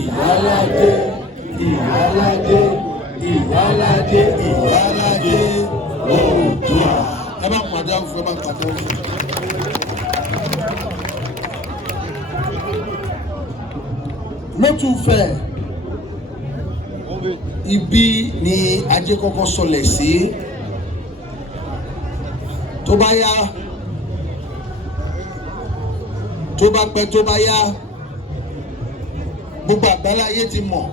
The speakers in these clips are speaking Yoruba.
Ìyálàjẹ, ìyálàjẹ, ìyálàjẹ, ìyálàjẹ Oòduà. Ẹ bá pàdé àwọn fún ẹ bá pàdé àwọn fún. Lótùfẹ̀ ibi ni ajé kọ́kọ́ sọlẹ̀ sí. Tó bá yá, tó bá pẹ́, tó bá yá, gbogbo àgbáláyé ti mọ̀.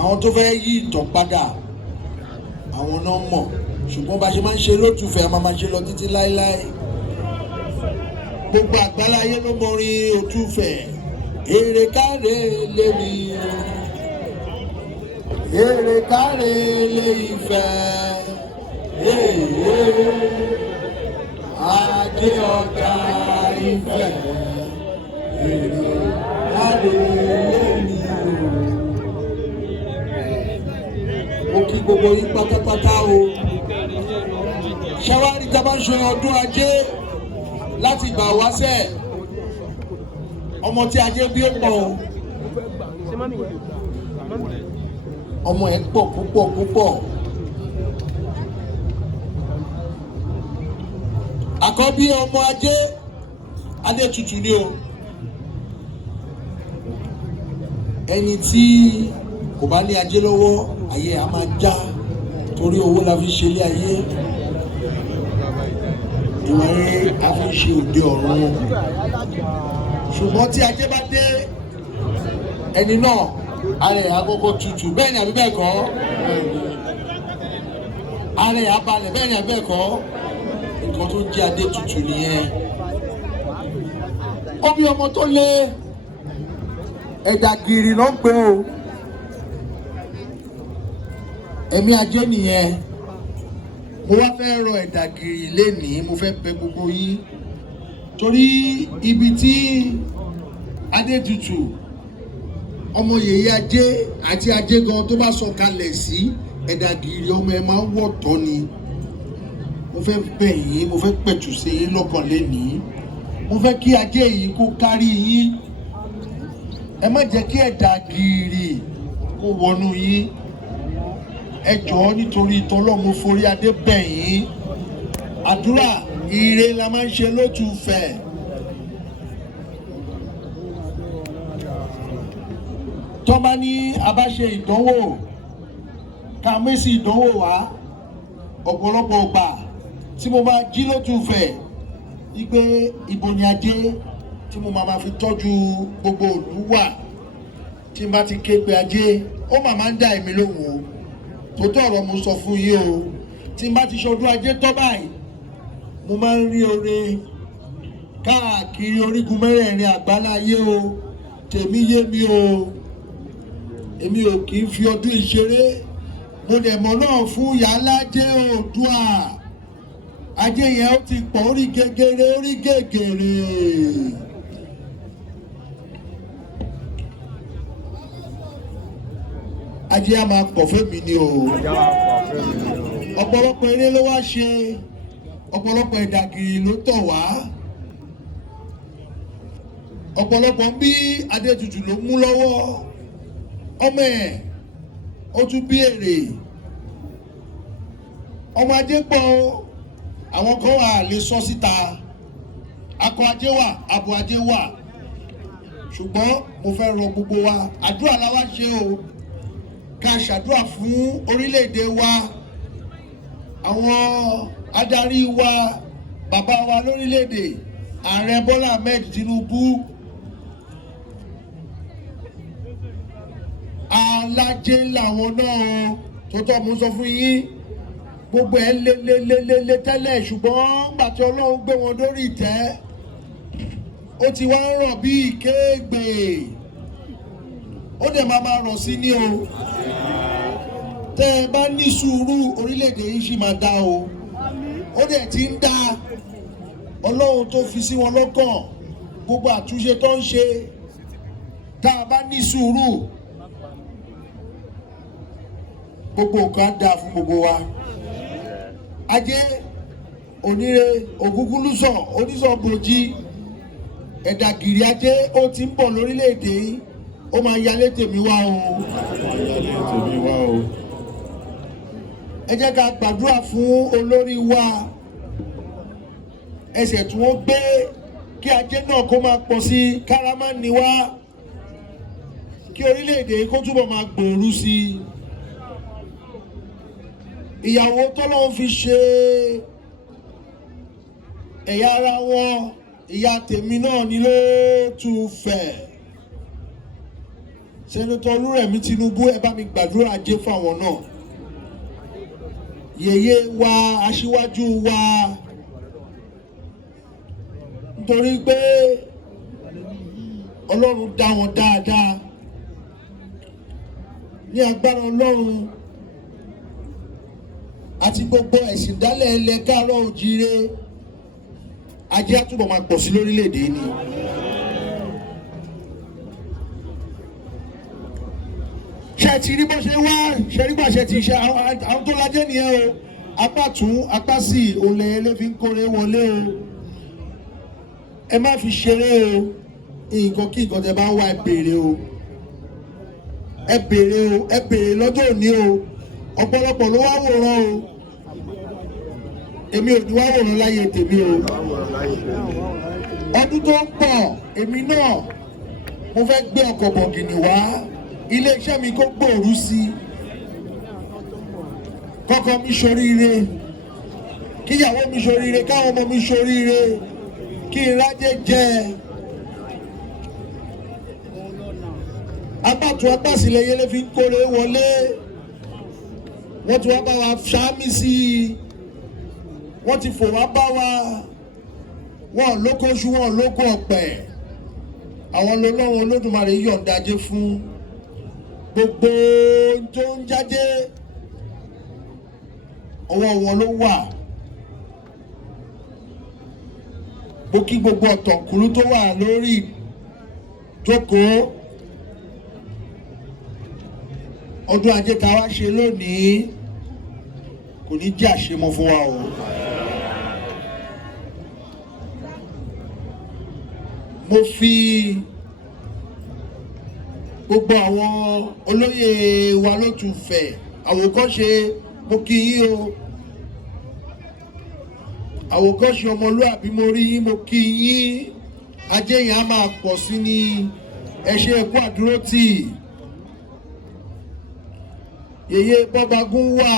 Àwọn tó fẹ́ yí ìtàn padà, àwọn náà mọ̀. Ṣùgbọ́n bá ṣe máa ń ṣe Lótùfẹ̀, a máa ṣe lọ títí láéláé. Gbogbo àgbáláyé ló mọ orin Òtùfẹ̀. Èrè káre lémi, èrè káre Ile-Ife, ajé ọjà Ifẹ̀, èrè káre lémi. Mo kí gbogbo yín pátápátá o. Ṣẹ́wárí tá a bá ń ṣe ọdún ajé láti gbà wáṣẹ̀, ọmọ tí ajé bí ó pọ̀ o. Ọmọ ẹ̀ pọ̀ púpọ̀ púpọ̀. Àkọ́bí ọmọ ajé Adétutù ni o. Ẹni tí kò bá ní ajé lọ́wọ́, ayé a máa já, torí owó la fi ṣe ilé ayé. Ìwà rere a fi ṣe òde ọ̀run. Ṣùgbọ́n tí ajé bá dé, ẹni náà ara ẹ̀ àkọ́kọ́ tutù, bẹ́ẹ̀ ni àbí bẹ́ẹ̀ kọ́? Ara ẹ̀ abalẹ̀, bẹ́ẹ̀ ni àbí bẹ́ẹ̀ kọ́? Nǹkan tó jẹ́ Adétutù nìyẹn. Ó bí ọmọ tó lé ẹ̀dà gìrì ló ń pè o. Ẹ̀mí ajé nìyẹn. Mo wá fẹ́ rọ ẹ̀dà gìrì lénìí, mo fẹ́ bẹ̀ gbogbo yín. Torí ibi tí Adétutù, ọmọ yèyé ajé àti ajé gan tó bá sọ kalẹ̀ sí, ẹ̀dà gìrì ọmọ ẹ máa ń wọ̀ tọ́ ni. Mo fẹ́ bẹ̀ yín, mo fẹ́ pẹ̀tù sí yín lọ́kàn lénìí. Mo fẹ́ kí ajé yìí kó kárí yín. Ẹ má jẹ́ kí ẹ̀dà gìrì kó wọnú yín. Ẹ jọ̀ọ́ nítorí t'Ọlọ́run mo forí adé bẹ̀ yín. Àdúrà ire la máa ń ṣe Lótùfẹ̀. Tó bá ní a bá ṣe ìdánwò, ká mẹ́sì ìdánwò wá, ọ̀pọ̀lọpọ̀ ọgbà tí mo máa jí Lótùfẹ̀ wípé ibo ni ajé tí mo máa fi tọ́jú gbogbo ìlú wà. Tí n bá ti ké pe ajé, ó máa ń dá èmi lóhùn o. Tòótọ́ ọ̀rọ̀ mo sọ fún yín o. Tí n bá ti ṣọdún ajé tọ́ báyìí, mo máa ń rí oore káàkiri orígun mẹ́rẹ̀ẹ̀rin àgbáláyé o. Tèmi yé mi o. Èmi ò kì í fi ọdún ìṣeré. Mo dẹ̀ mọ̀ náà fún ìyálájé Oòduà. Ajé yẹn ó ti pọ̀, orí gegere, orí gègèrè. Ajé a máa pọ̀ fẹ́mi ni o. Ọ̀pọ̀lọpọ̀ eré ló wá ṣe, ọ̀pọ̀lọpọ̀ ẹ̀dà gìrì ló tọ̀ wá. Ọ̀pọ̀lọpọ̀ bí Adétutù ló mú lọ́wọ́. Ọmọ ẹ̀ ó tún bí èrè. Ọmọ ajé pọ̀ o. Àwọn kan wà lè sọ síta. Akọ ajé wà, abo ajé wà. Ṣùgbọ́n mo fẹ́ rọ gbogbo wa, àdúrà la wá ṣe o. Ká ṣàdúrà fún orílẹ̀-èdè wa, àwọn adarí wa, bàbá wa lórílẹ̀-èdè, Ààrẹ Bọ́lá Ahmed Tinubu. Alájé làwọn náà, tó tọ́ mo sọ fún yín, gbogbo ẹ̀ lé tẹ́lẹ̀, ṣùgbọ́n gbà tí Ọlọ́run gbé wọn lórí ìtẹ́, ó ti wá ń rọ̀ bí ìkéègbè. Ó dẹ̀ máa rọ̀ sí ní o. Tẹ́ ẹ bá ní sùúrù, orílẹ̀-èdè yìí ṣì máa dá o. Ó dẹ̀ ti ń dá. Ọlọ́run tó fi sí wọn lọ́kàn, gbogbo àtúnṣe tó ń ṣe, tá a bá ní sùúrù, gbogbo nǹkan á dáa fún gbogbo wa. Ajé, Onire, Ògúngúlùsọ̀, Onísọ̀ Bòjí, ẹ̀dà gìrì ajé ó ti ń bọ̀ lórílẹ̀‐èdè yìí ó máa yálé tèmi wá o. ẹ jẹ́ ká gbàdúrà fún olórí wa ẹsẹ̀ tí wọ́n gbé kí ajé náà kó máa pọ̀ sí kárámà ní wá kí orílẹ̀‐èdè yìí kó túbọ̀ máa gbòòrú sí i. ìyàwó tọ́lọ́run fi ṣe ẹ̀yà ara wọn ìyá tèmi náà ni ló tún fẹ̀. sẹ́nitọ́ Olúrẹ̀mí Tinubu ẹ bá mi gbàdúrà ajé fáwọn náà. yèyé wa aṣíwájú wa nítorí pé Ọlọ́run dá wọn dáadáa ní agbára Ọlọ́run àti gbogbo ẹ̀sìn dálẹ̀ ilẹ̀ káàárọ̀ oòjíire ajé àtúbọ̀ máa pọ̀ sí lórílẹ̀‐èdè ni. ṣe ti rí bó ṣe wá ṣe rí gbàṣẹ ti ṣe àwọn tó lajẹ nìyẹn o apá tún apá sí òǹlẹ̀ ẹlẹ́ fi ń kórè wọlé o ẹ má fi ṣeré o nǹkan kí nǹkan tẹ bá ń wá ẹ béèrè o ẹ béèrè o ẹ béèrè lọ́jọ́ òní o ọ̀pọ̀lọpọ̀ ló wá wòran o èmi ò ní wá wòran láyé tèmi o ọdún tó ń pọ̀ èmi náà mo fẹ́ gbé ọkọ̀ bọ̀gìnì wá iléeṣẹ́ mi kó gbòòrú sí i kọ́kọ́ mi ṣoríire kíyàwó mi ṣoríire káwọn ọmọ mi ṣoríire kí n rájẹ jẹ apàtún apàsílẹ̀ yẹlẹ fi ń kórè wọlé wọ́n ti wá bá wa ṣáàmì sí i wọ́n ti fò wá bá wa wọ́n lóko oṣù wọ́n lóko ọ̀pẹ àwọn Ọlọ́run Olódùmarè yọ̀ǹda ajé fún gbogbo tó ń jáde ọwọ́ wọn ló wà. mo kí gbogbo ọ̀tọ̀kùlú tó wà lórí ìjókòó ọdún ajé tá a wá ṣe lónìí kò ní jẹ́ àṣemọ fún wa o. mo fi gbogbo àwọn olóyè wa ló tún fẹ̀ àwòkọ́ṣe mo kí yín o àwòkọ́ṣe ọmọlúàbí mo rí yín mo kí yín ajé yẹn á máa pọ̀ sí ní ẹ ṣe ẹ̀kú àdúrótì yèyé bọ́bagún wà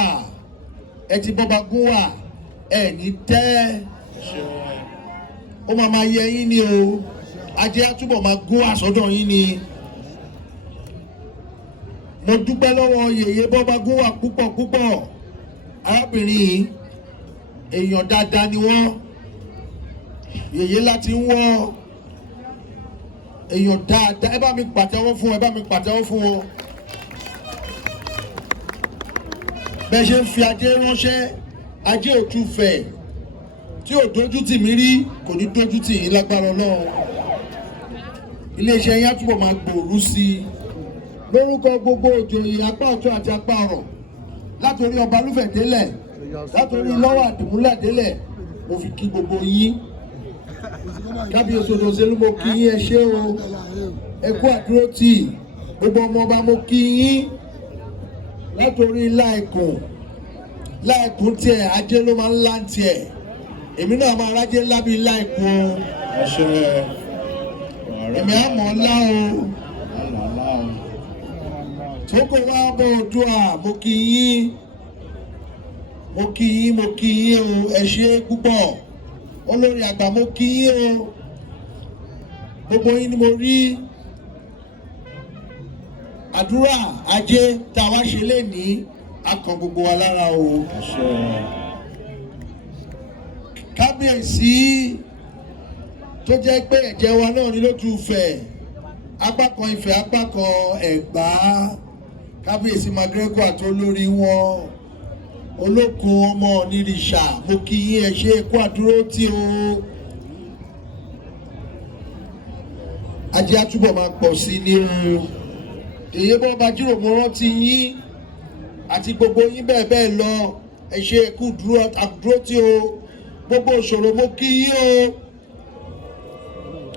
ẹ ti bọ́bagún wà ẹ ní tẹ́ ó máa yẹ yín ni o ajé á túbọ̀ máa gún àsọdọ̀ yín ni. mo dúpẹ́ lọ́wọ́ yèyé bọ́bagún wà púpọ̀ púpọ̀ arábìnrin yìí èèyàn dáadáa ni wọ́n yèyé láti ń wọ́ èèyàn dáadáa ẹ bá mi pàtẹ́wọ́ fún ẹ bá mi pàtẹ́wọ́ fún wọn. bẹ́ẹ̀ ṣe ń fi ajé ránṣẹ́ ajé òtún fẹ̀ tí ò dójú tì mí rí kò ní dójú tì yín lágbára Ọlọ́run iléeṣẹ́ yẹn á túbọ̀ máa gbòòrú sí i lórúkọ gbogbo òjòyè apá ọ̀tún àti apá ọ̀rọ̀ látòrí ọba lúfẹ̀ délẹ̀ látòrí lọ́wọ́ àdìmúlẹ̀ délẹ̀ mo fi kí gbogbo yín kábíyèsí òdòṣèlú mo kí yín ẹ ṣé o ẹ kú àdúrótì gbogbo ọmọ ọba mo kí yín látòrí láìkùn tiẹ̀ ajé ló máa ń lá tiẹ̀ èmi náà máa rájé ńlá bíi láìkùn o èmi á mọ̀ ńlá o tó kò wá bọ̀ Oòduà mo kí yín mo kí yín mo kí yín o ẹ ṣé púpọ̀ olórí àgbà mo kí yín o gbogbo yín ni mo rí àdúrà ajé tá a wá ṣe lénìí akàn gbogbo wa lára o kábíyèsí tó jẹ́ pé ẹ̀jẹ̀ wa náà ni ló tún fẹ̀ apá kan Ifẹ̀ apá kan Ẹ̀gbá kábíyèsí magrego àti olórí wọn olókun ọmọ onírìṣà mo kí yín ẹ ṣé kú àdúrótì o ajé àtúbọ̀ máa pọ̀ sí ní o èyí bọ́ bá jírò mo rántí yín àti gbogbo yín bẹ́ẹ̀ bẹ́ẹ̀ lọ ẹ ṣé kú àdúrótì o gbogbo òṣòro mo kí yín o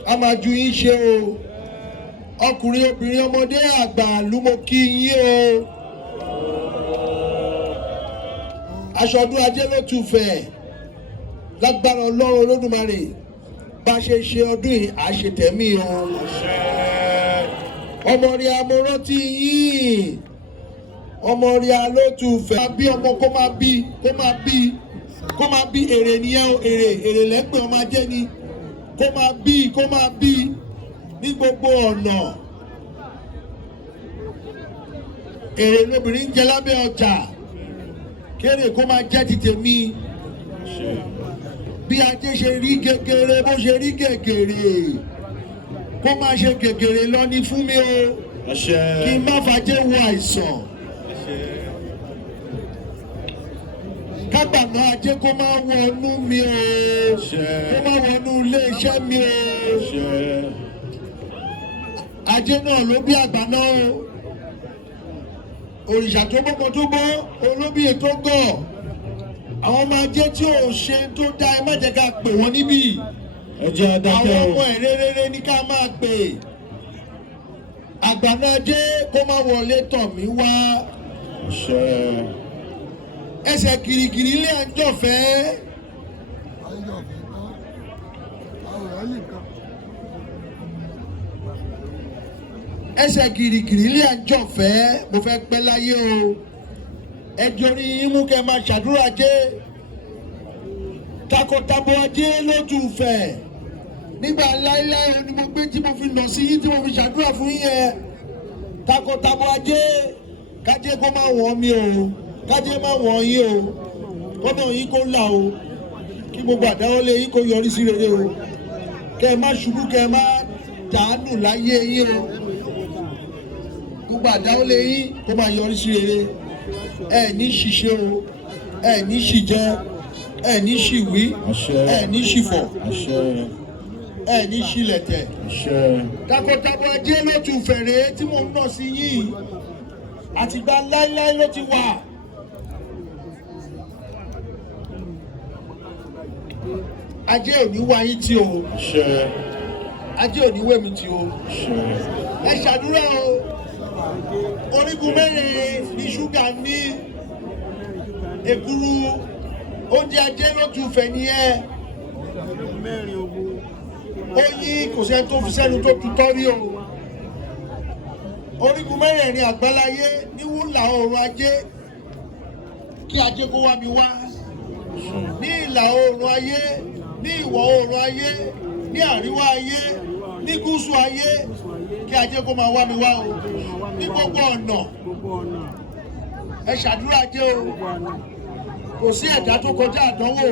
a máa ju yín ṣe o ọkùnrin obìnrin ọmọdé àgbà ló mo kí yín o aṣọdún ajé ló tún fẹ̀ lágbára Ọlọ́run Olódùmarè bá ṣe ṣe ọdún yìí àṣetẹ̀mí o ọmọ rí amọ̀rántí yín ọmọ rí alótùfẹ́ máa bí ọmọ kó máa bí èrè nìyẹn o èrè lẹ́pẹ́ ọmọ ajé ni kó máa bí ní gbogbo ọ̀nà èrè lóbìnrin ń jẹ lábẹ́ ọjà kéré kó máa jẹ́ ti tèmi bí ajé ṣe rí gègèrè bó ṣe rí gègèrè kó máa ṣe gègèrè lọ ní fún mi o kí n má fàájẹ́ wo àìsàn kágbàná ajé kó máa wọnú mi o kó máa wọnú iléeṣẹ́ mi o ajé náà ló bí àgbàná o òrìṣà tó bọ́kọ tó bọ́ olóbì ètò gọ̀ àwọn ọmọ ajé tí ò ṣe tó dá ẹ má jẹ́ ká pè wọ́n níbí àwọn ọmọ ẹ̀rẹ́rẹ́rẹ́ ní ká máa pè àgbàná ajé kó má wọlé tọ̀ mí wá ẹsẹ̀ gìrìgìrì ilé àjọfẹ́ ẹsẹ̀ gìrìgìrì ilé àjọfẹ́ mo fẹ́ pẹ́ láyé o ẹjọ́ rí yín mú kẹ́ máa ṣàdúrà ajé takọtabo ajé ló tún fẹ̀ nígbà láíláí ni mo gbé tí mo fi nà sí yín tí mo fi ṣàdúrà fún yín yẹn takọtabo ajé kájé kó má wọ́n mi o kájé má wọ́n yín o kọ́nà yín kó là o kí gbogbo àdáwọ́lé yín kó yọrí sí rere o kẹ́ ẹ má ṣubú kẹ́ ẹ má dàánù láyé yín o gbogbo àdáwọ́lé yín kó má yọrí sí rere ẹ ní ṣìṣe o ẹ ní ṣìjẹ ẹ ní ṣìwí ẹ ní ṣìfọ̀ ẹ ní ṣìlẹ̀tẹ̀ takọtabo ajé ló tún fẹ̀rẹ̀ tí mo ń nà sí yín àtìgbà láíláí ló ti wà. Ajé ò ní wá yín tí o ajé ò ní wẹ̀mí tí o ẹ ṣàdúrà o orígun mẹ́rin ní ṣúgà ní èkúrú oúnjẹ ajé ló tún fẹ̀ nìyẹn oyin kò sẹ́ni tó fi sẹ́nu tó tutọ́ rí o orígun mẹ́rẹ̀ẹ̀rin àgbáláyé ní wúlà oòrùn ajé kí ajé kó wá mi wá ní ìlà oòrùn ayé ní ìwọ̀ oòrùn ayé ní àríwá ayé ní gúúsù ayé kí ajé kó máa wá mi wá o ní gbogbo ọ̀nà ẹ ṣàdúrà ajé o kò sí ẹ̀dá tó kọjá àdánwò